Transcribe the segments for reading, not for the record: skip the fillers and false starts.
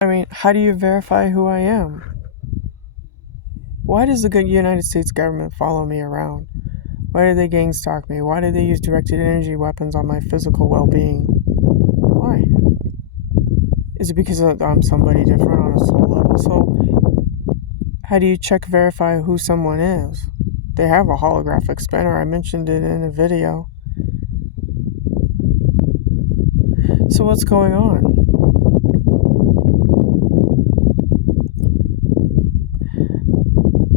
I mean, how do you verify who I am? Why does the good United States government follow me around? Why do they gang stalk me? Why do they use directed energy weapons on my physical well-being? Why? Is it because I'm somebody different on a soul level? So, how do you verify who someone is? They have a holographic spinner. I mentioned it in a video. So what's going on?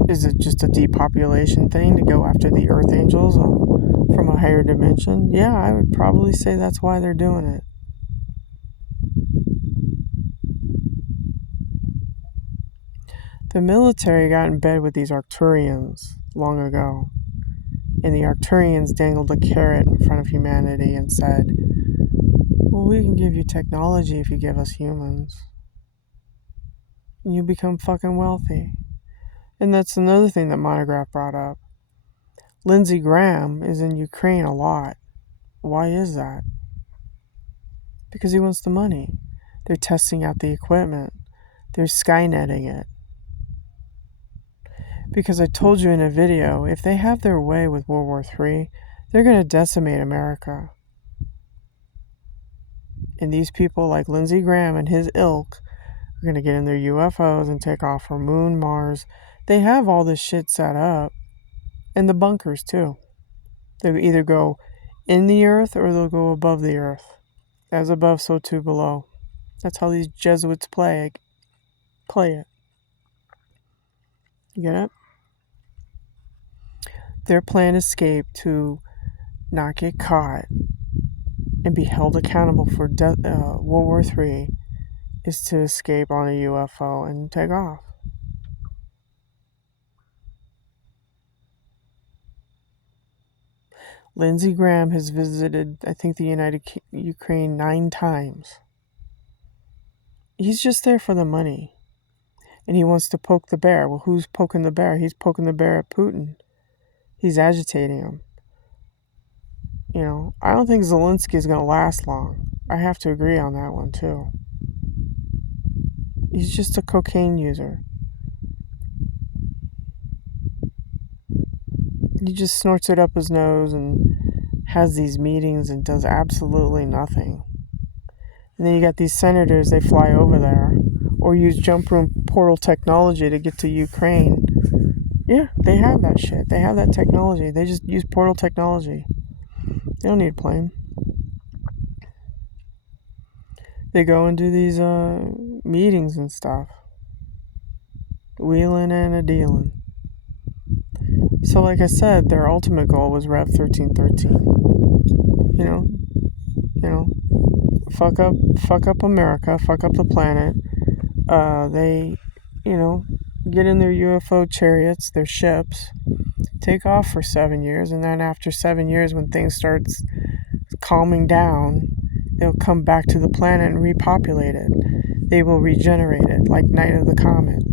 Is it just a depopulation thing to go after the Earth Angels from a higher dimension? Yeah, I would probably say that's why they're doing it. The military got in bed with these Arcturians long ago, and the Arcturians dangled a carrot in front of humanity and said, well, we can give you technology if you give us humans. And you become fucking wealthy. And that's another thing that Monograph brought up. Lindsey Graham is in Ukraine a lot. Why is that? Because he wants the money. They're testing out the equipment. They're skynetting it. Because I told you in a video, if they have their way with World War III, they're going to decimate America. And these people like Lindsey Graham and his ilk are going to get in their UFOs and take off for Moon, Mars. They have all this shit set up. And the bunkers, too. They'll either go in the earth or they'll go above the earth. As above, so too below. That's how these Jesuits play it. You get it? Their plan escape to not get caught and be held accountable for World War III is to escape on a UFO and take off. Lindsey Graham has visited, I think, the United Ukraine 9 times. He's just there for the money. And he wants to poke the bear. Well, who's poking the bear? He's poking the bear at Putin. He's agitating him. You know, I don't think Zelensky is going to last long. I have to agree on that one, too. He's just a cocaine user. He just snorts it up his nose and has these meetings and does absolutely nothing. And then you got these senators, they fly over there or use jump room portal technology to get to Ukraine. Yeah, they have that shit. They have that technology. They just use portal technology. They don't need a plane. They go and do these meetings and stuff. Wheeling and a dealing. So like I said, their ultimate goal was Rev 1313. You know, fuck up America, fuck up the planet. They, get in their UFO chariots, their ships, take off for 7 years, and then after 7 years, when things start calming down, they'll come back to the planet and repopulate it. They will regenerate it, like Night of the Comet.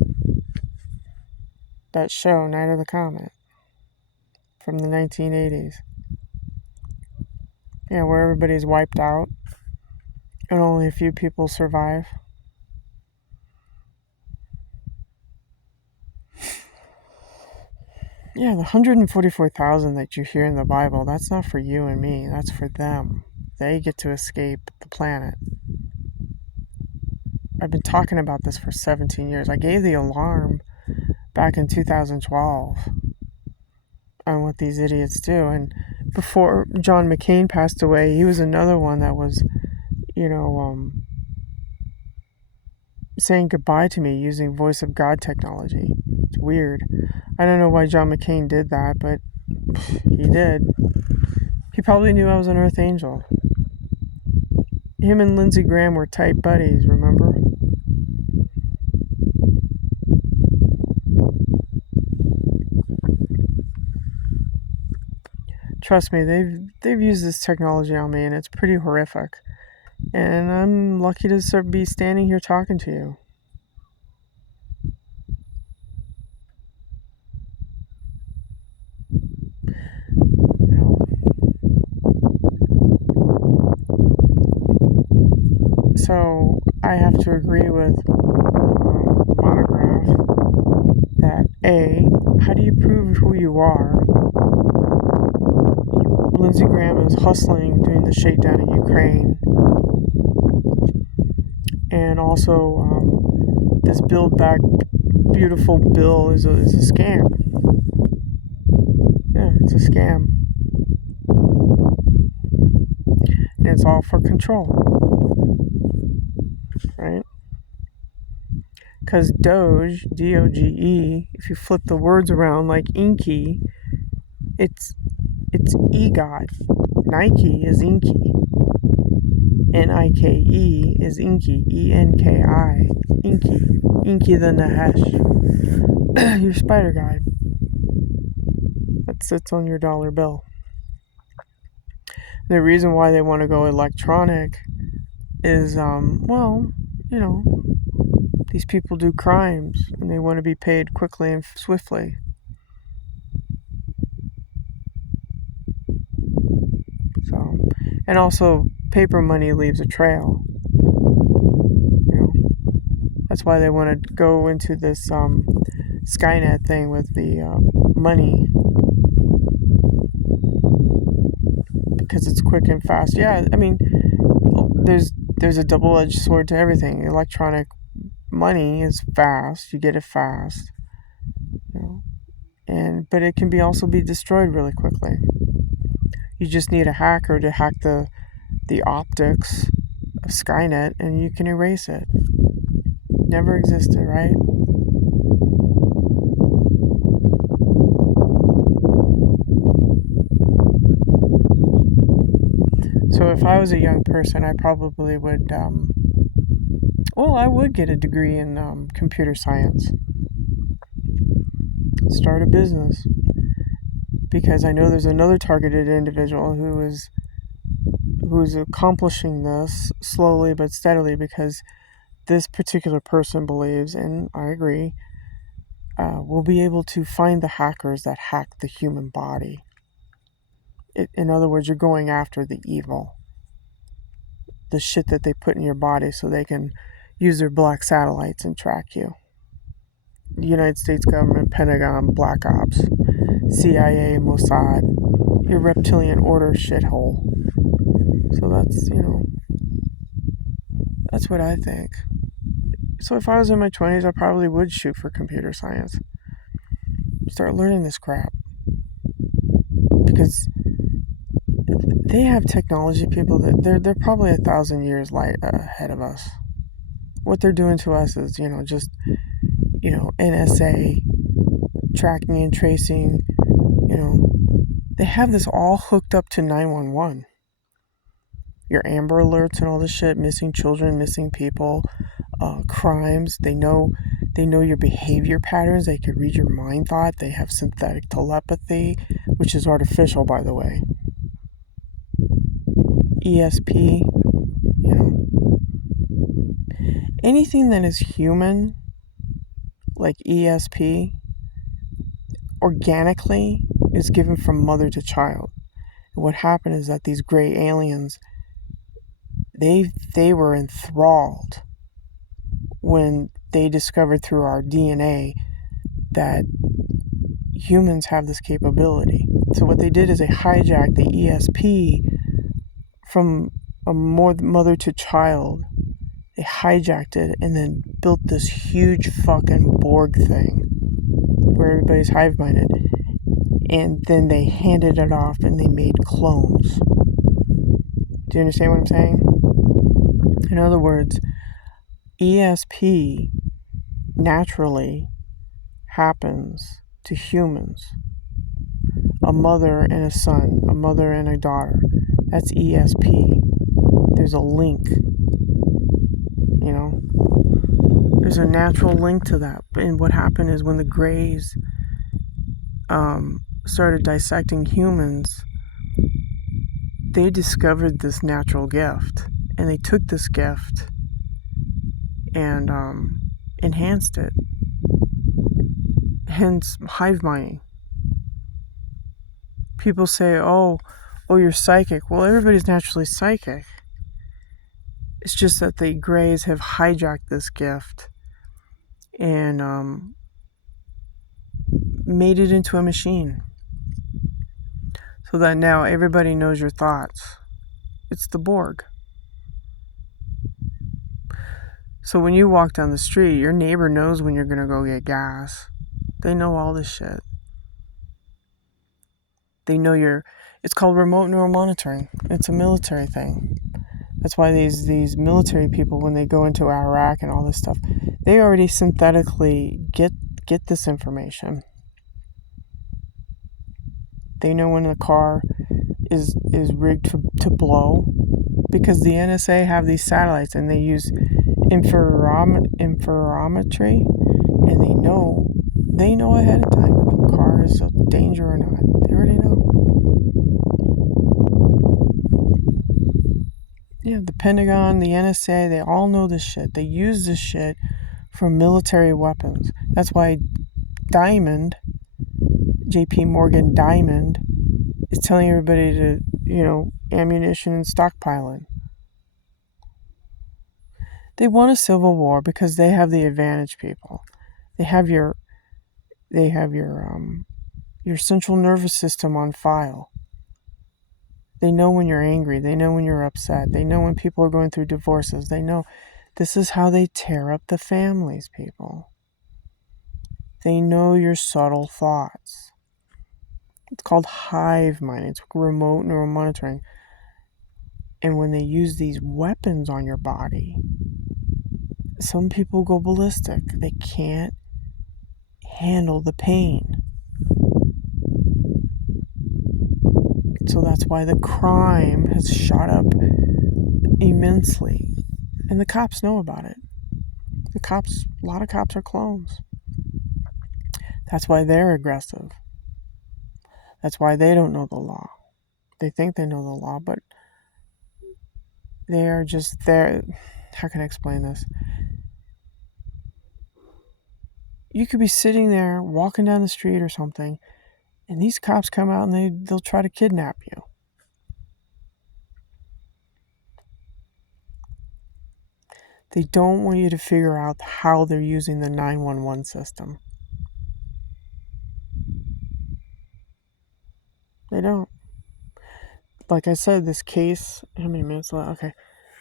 That show, Night of the Comet, from the 1980s. Yeah, where everybody's wiped out and only a few people survive. Yeah, the 144,000 that you hear in the Bible, that's not for you and me. That's for them. They get to escape the planet. I've been talking about this for 17 years. I gave the alarm back in 2012 on what these idiots do. And before John McCain passed away, he was another one that was, saying goodbye to me using voice of God technology. It's weird. I don't know why John McCain did that, but he did. He probably knew I was an Earth Angel. Him and Lindsey Graham were tight buddies, remember? Trust me, they've used this technology on me, and it's pretty horrific. And I'm lucky to be standing here talking to you. So I have to agree with Monograph that A, how do you prove who you are? Lindsey Graham is hustling, doing the shakedown in Ukraine. And also, this Build Back Beautiful bill is a scam. Yeah, it's a scam. And it's all for control. Right? Because Doge, D-O-G-E, if you flip the words around like Inky, it's EGOT. Nike is Inky. Nike is Inky. E-N-K-I. Inky. Inky the Nahesh. Your spider guide. That sits on your dollar bill. The reason why they want to go electronic is, these people do crimes and they want to be paid quickly and swiftly. So, and also paper money leaves a trail. That's why they want to go into this Skynet thing with the money, because it's quick and fast. Yeah, I mean, there's a double-edged sword to everything. Electronic money is fast; you get it fast, but it can also be destroyed really quickly. You just need a hacker to hack the optics of Skynet, and you can erase it. Never existed, right? So if I was a young person, I probably would, I would get a degree in computer science. Start a business. Because I know there's another targeted individual who's accomplishing this slowly but steadily, because this particular person believes, and I agree, we'll be able to find the hackers that hack the human body. In other words, you're going after the evil. The shit that they put in your body so they can use their black satellites and track you. The United States government, Pentagon, Black Ops, CIA, Mossad, your reptilian order shithole. So that's what I think. So if I was in my 20s, I probably would shoot for computer science. Start learning this crap. Because they have technology, people, that they're probably 1,000 years ahead of us. What they're doing to us is, just, NSA, tracking and tracing, they have this all hooked up to 911. Your Amber Alerts and all this shit, missing children, missing people, crimes. They know your behavior patterns. They can read your mind thought. They have synthetic telepathy, which is artificial, by the way. ESP, anything that is human, like ESP, organically is given from mother to child. And what happened is that these gray aliens, they were enthralled when they discovered through our DNA that humans have this capability. So what they did is they hijacked the ESP from a mother to child. They hijacked it and then built this huge fucking Borg thing where everybody's hive-minded. And then they handed it off and they made clones. Do you understand what I'm saying? In other words, ESP naturally happens to humans. A mother and a son, a mother and a daughter. That's ESP. There's a link. There's a natural link to that. And what happened is when the Greys started dissecting humans, they discovered this natural gift. And they took this gift and enhanced it. Hence, hive minding. People say, oh, you're psychic. Well, everybody's naturally psychic. It's just that the Greys have hijacked this gift and made it into a machine so that now everybody knows your thoughts. It's the Borg. So when you walk down the street, your neighbor knows when you're going to go get gas. They know all this shit. They know it's called remote neural monitoring. It's a military thing. That's why these military people, when they go into Iraq and all this stuff, they already synthetically get this information. They know when the car is rigged to blow, because the NSA have these satellites and they use interferometry, and they know ahead of time if a car is a danger or not. They already know. Yeah, the Pentagon, the NSA, they all know this shit. They use this shit for military weapons. That's why Diamond, JP Morgan Diamond, is telling everybody to, ammunition and stockpiling. They want a civil war because they have the advantage, people. They have your central nervous system on file. They know when you're angry. They know when you're upset. They know when people are going through divorces. They know this is how they tear up the families, people. They know your subtle thoughts. It's called hive mind. It's remote neural monitoring. And when they use these weapons on your body, some people go ballistic. They can't handle the pain. So that's why the crime has shot up immensely. And the cops know about it. A lot of cops are clones. That's why they're aggressive. That's why they don't know the law. They think they know the law, but they are just there. How can I explain this? You could be sitting there, walking down the street or something, and these cops come out and they'll try to kidnap you. They don't want you to figure out how they're using the 911 system. They don't. Like I said, this case, how many minutes left? Okay.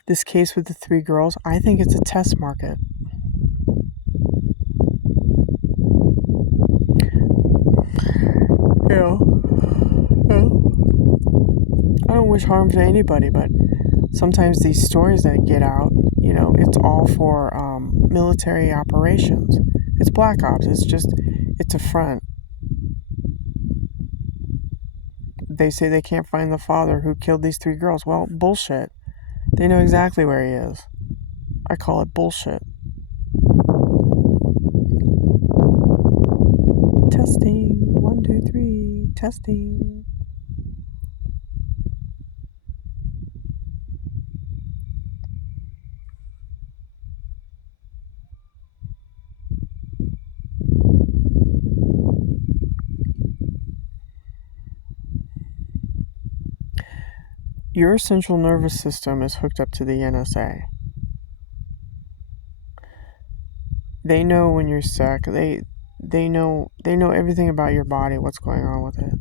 This case with the 3 girls, I think it's a test market. I don't wish harm to anybody, but sometimes these stories that get out, it's all for military operations. It's black ops. It's a front. They say they can't find the father who killed these 3 girls. Well, bullshit. They know exactly where he is. I call it bullshit. Testing. 1, 2, 3. Testing. Your central nervous system is hooked up to the NSA. They know when you're sick. They know everything about your body, what's going on with it.